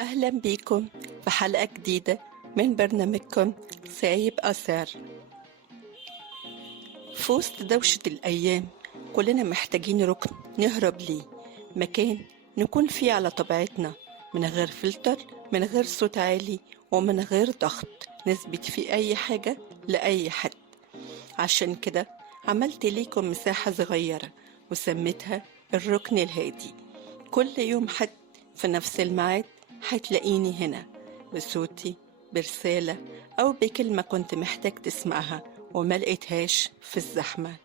أهلا بيكم في حلقة جديدة من برنامجكم سايب أثر. في وسط دوشة الأيام كلنا محتاجين ركن نهرب ليه، مكان نكون فيه على طبيعتنا، من غير فلتر، من غير صوت عالي، ومن غير ضغط نثبت فيه أي حاجة لأي حد. عشان كده عملت ليكم مساحة صغيرة وسميتها الركن الهادي. كل يوم حد في نفس الميعاد هتلاقيني هنا بصوتي، برسالة أو بكلمة كنت محتاج تسمعها وما لقيتهاش في الزحمة.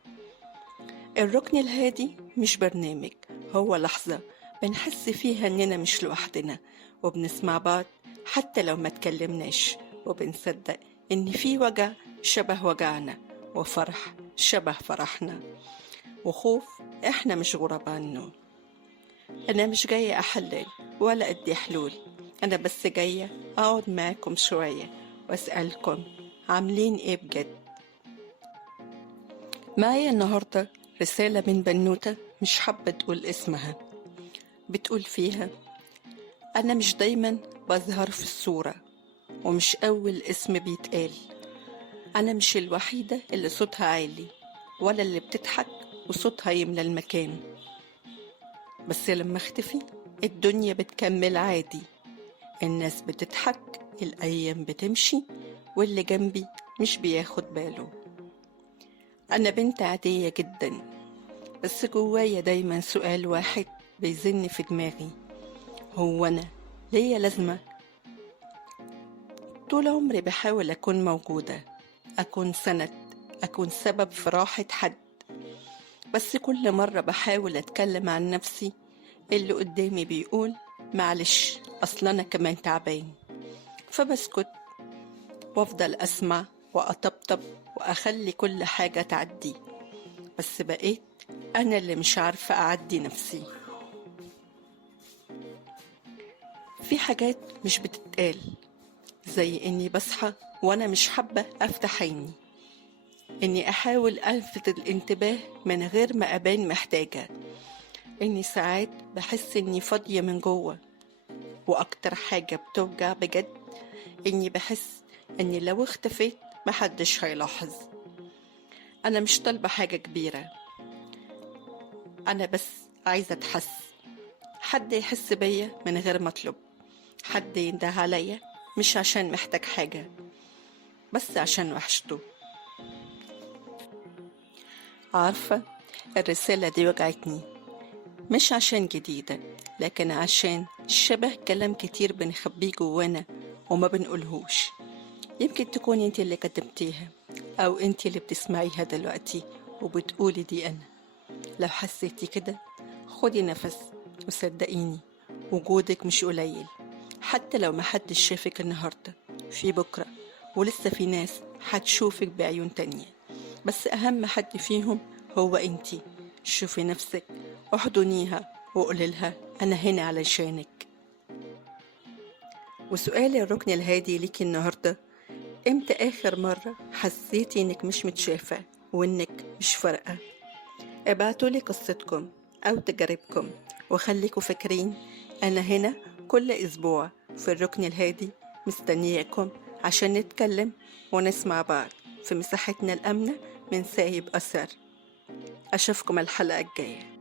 الركن الهادي مش برنامج، هو لحظة بنحس فيها إننا مش لوحدنا، وبنسمع بعض حتى لو ما تكلمناش، وبنصدق إن في وجع شبه وجعنا، وفرح شبه فرحنا، وخوف إحنا مش غرباء عنه. أنا مش جاية أحلل ولا أدي حلول، أنا بس جاية أقعد معاكم شوية وأسألكم عاملين إيه بجد. معايا النهاردة رسالة من بنوتة مش حابة تقول اسمها، بتقول فيها: أنا مش دايما بظهر في الصورة، ومش أول اسم بيتقال، أنا مش الوحيدة اللي صوتها عالي، ولا اللي بتضحك وصوتها يملى المكان، بس لما اختفي الدنيا بتكمل عادي، الناس بتضحك، الأيام بتمشي، واللي جنبي مش بياخد باله. أنا بنت عادية جدا، بس جوايا دايما سؤال واحد بيزن في دماغي: هو أنا ليا لازمة؟ طول عمري بحاول أكون موجودة، أكون سند، أكون سبب في راحة حد، بس كل مرة بحاول أتكلم عن نفسي اللي قدامي بيقول: معلش أصل أنا كمان تعبان، فبسكت وأفضل أسمع وأطبطب وأخلي كل حاجة تعدي، بس بقيت أنا اللي مش عارفة أعدي نفسي. في حاجات مش بتتقال، زي إني بصحى وأنا مش حابة أفتح عيني، إني أحاول ألفت الانتباه من غير ما أبان محتاجة، إني ساعات بحس إني فاضية من جوه، وأكتر حاجة بتوجع بجد إني بحس إني لو اختفيت محدش هيلاحظ. أنا مش طالبة حاجة كبيرة، أنا بس عايزة أتحس، حد يحس بيا من غير ما أطلب، حد ينده عليا مش عشان محتاج حاجة، بس عشان وحشته. عارفة، الرسالة دي وجعتني، مش عشان جديدة، لكن عشان شبه كلام كتير بنخبيه جوانا وما بنقولهوش. يمكن تكون انت اللي كتبتيها، او انت اللي بتسمعيها دلوقتي وبتقولي دي انا. لو حسيتي كده خدي نفس وصدقيني وجودك مش قليل، حتى لو محدش شافك النهاردة، في بكرة ولسه في ناس هتشوفك بعيون تانية، بس أهم حد فيهم هو انتي. شوفي نفسك، احضنيها وقولي لها أنا هنا علشانك. وسؤال الركن الهادي ليكي النهاردة: امتى آخر مرة حسيتي انك مش متشافة وانك مش فارقة؟ ابعتولي قصتكم أو تجاربكم، وخليكوا فاكرين أنا هنا كل أسبوع في الركن الهادي مستنياكم عشان نتكلم ونسمع بعض في مساحتنا الآمنة من سايب أثر. أشوفكم الحلقة الجاية.